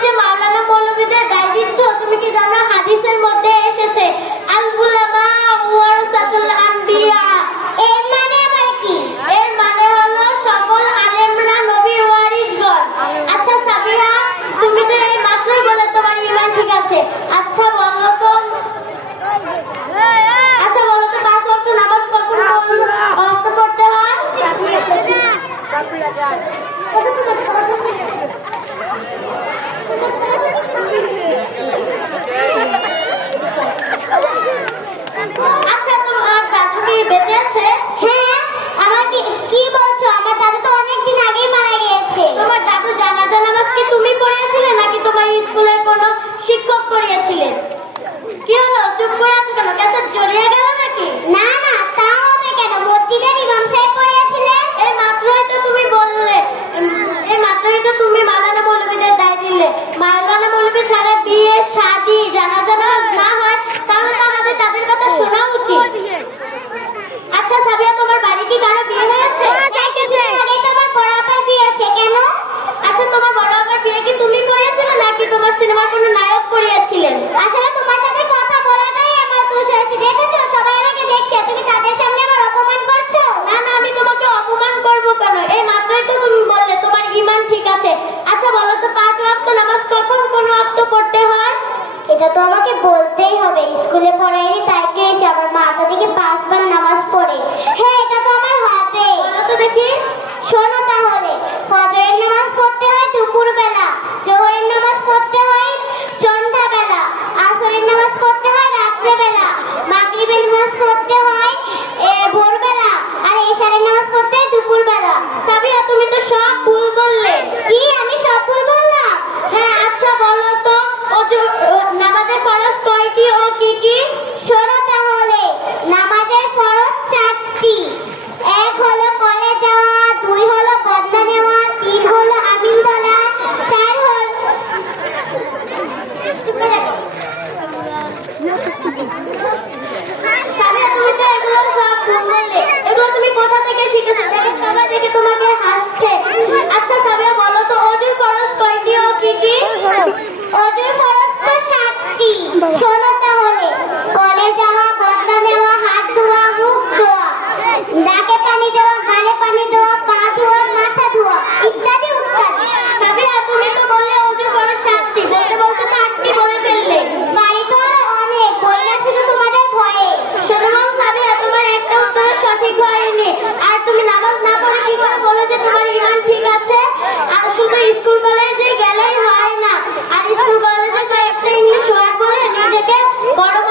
Cuma. এটা তো আমাকে বলতেই হবে স্কুলে পড়াইনি কয়টি ও কি কি শোনো তাহলে। নামাজের ফরজ চারটি। এক হলো কলে যাওয়া, দুই হলো বদলা নেওয়া, তিন হলো আমিন বলা, চার হল এগুলো সবাই আচ্ছা বলো তো, অজুর ফরজ কয়টি ও কি কি অজুর বড়